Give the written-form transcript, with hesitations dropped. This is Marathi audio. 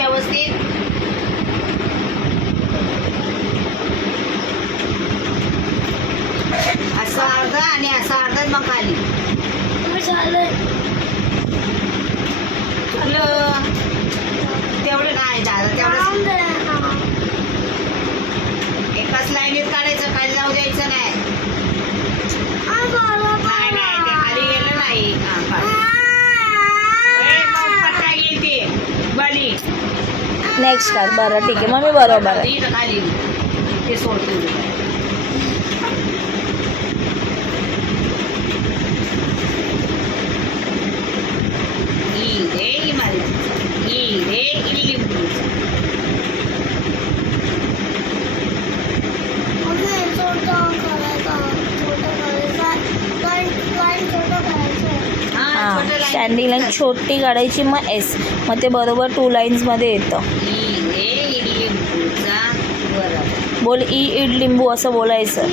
व्यवस्थित. असं अर्ध आणि असं अर्ध मग खाली. झालं तेवढं नाही दादा, तेवढं एकाच लाईनीत काढायचं, खाली जाऊ द्यायचं नाही. नाही नाही ते खाली गेलं नाही. मग पट्टा गेली ते बली. नेक्स्ट काढ. बरं ठीक आहे, मग मी बरोबर आहे. इथं खाली ते सोडतो. स्टँडिंग लाईन छोटी काढायची, मग एस, मग ते बरोबर 2 लाईन्समध्ये येतं. बोल ई इड लिंबू असं बोलायचं.